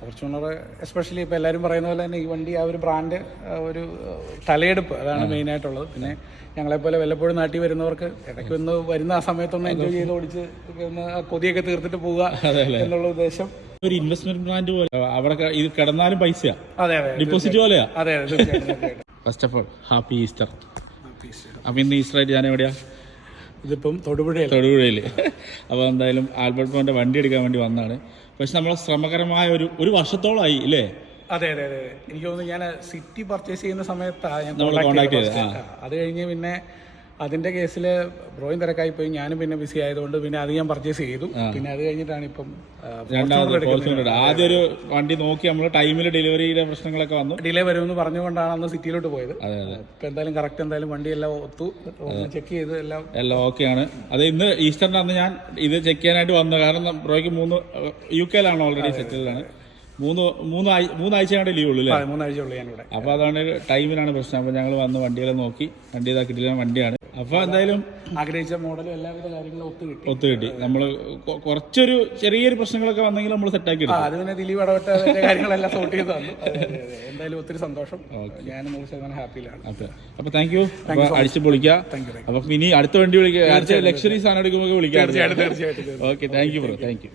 Fortuner especially ഇപ്പോൾ എല്ലാവരും പറയുന്ന പോലെ തന്നെ ഈ വണ്ടി ആ ഒരു ബ്രാൻഡ് ഒരു തലയെടുപ്പ് അതാണ് മെയിനായിട്ടുള്ളത്. പിന്നെ ഞങ്ങളെപ്പോലെ വല്ലപ്പോഴും നാട്ടിൽ വരുന്നവർക്ക് ഇടയ്ക്ക് ഒന്ന് വരുന്ന ആ സമയത്തൊന്ന് എൻജോയ് ചെയ്ത് ഓടിച്ച് ഒന്ന് കൊതിയൊക്കെ തീർത്തിട്ട് പോവുക എന്നുള്ള ഉദ്ദേശം. ഒരു ഇൻവെസ്റ്റ്മെന്റ് ബ്രാൻഡ് പോലെ അവിടെ ഇത് കിടന്നാലും പൈസയാ, അതെ അതെ ഡിപ്പോസിറ്റ് പോലെയാ. അതെ അതെ തീർച്ചയായിട്ടും. First of all happy Easter. അപ്പം ഇന്ന് ഈസ്റ്റർ ആയിട്ട് ഞാൻ എവിടെയാ? ഇതിപ്പം തൊടുപുഴയിൽ. അപ്പോൾ എന്തായാലും ആൽബർട്ട് മോൻ്റെ വണ്ടി എടുക്കാൻ വേണ്ടി വന്നതാണ്. പക്ഷെ നമ്മൾ ശ്രമകരമായ ഒരു വർഷത്തോളമായി ഇല്ലേ? അതെ അതെ അതെ എനിക്ക് തോന്നുന്നു ഞാൻ സിറ്റി പർച്ചേസ് ചെയ്യുന്ന സമയത്താണ് ഞാൻ കോൺടാക്ട് ചെയ്തത്. അത് കഴിഞ്ഞ് പിന്നെ അതിന്റെ കേസിൽ ബ്രോയും തിരക്കായി പോയി, ഞാനും പിന്നെ ബിസി ആയതുകൊണ്ട് പിന്നെ അത് ഞാൻ പർച്ചേസ് ചെയ്തു. പിന്നെ അത് കഴിഞ്ഞിട്ടാണ് ഇപ്പം ആദ്യം ഒരു വണ്ടി നോക്കി നമ്മൾ ടൈമിൽ ഡെലിവറിയുടെ പ്രശ്നങ്ങളൊക്കെ വന്നു, ഡിലേ വരുമെന്ന് പറഞ്ഞുകൊണ്ടാണ് അന്ന് സിറ്റിയിലോട്ട് പോയത്. ഇപ്പൊ എന്തായാലും കറക്റ്റ് എന്തായാലും വണ്ടി എല്ലാം ഒത്തു, ചെക്ക് ചെയ്ത് എല്ലാം ഓക്കെയാണ്. അത് ഇന്ന് ഈസ്റ്ററിന്റെ അന്ന് ഞാൻ ഇത് ചെക്ക് ചെയ്യാനായിട്ട് വന്നു. കാരണം ബ്രോയ്ക്ക് UK ഓൾറെഡി സെറ്റിലാണ്. മൂന്നാഴ്ചയാണ് ലീവ് ഉള്ളൂ അല്ലേ? 3 ആഴ്ച ഉള്ളൂ ഞാനിവിടെ. അപ്പൊ അതാണ് ടൈമിനാണ് പ്രശ്നം. അപ്പൊ ഞങ്ങൾ വന്ന് വണ്ടിയെല്ലാം നോക്കി, വണ്ടി ഇതാ കിട്ടിയ വണ്ടിയാണ്. അപ്പൊ എന്തായാലും ആഗ്രഹിച്ച മോഡലും എല്ലാവിധ കാര്യങ്ങളും ഒത്തു കിട്ടി. നമ്മള് ചെറിയൊരു പ്രശ്നങ്ങളൊക്കെ വന്നെങ്കിൽ നമ്മൾ സെറ്റാക്കി എടുക്കും. അത് പിന്നെ ദിലീപ് ഇടപെട്ട കാര്യങ്ങളെല്ലാം സോർട്ട് ചെയ്ത് തന്നു. എന്തായാലും ഒത്തിരി സന്തോഷം, ഞാൻ 100% ഹാപ്പിയിലാണ്. അപ്പൊ താങ്ക് യു. അടിച്ചു പൊളിക്കുക. അപ്പൊ ഇനി അടുത്ത വണ്ടി വിളിക്കുക, അടുത്ത ലക്ഷറി സാധനം എടുക്കുമ്പോൾ വിളിക്കാം. തീർച്ചയായിട്ടും. Okay, thank you bro, thank you.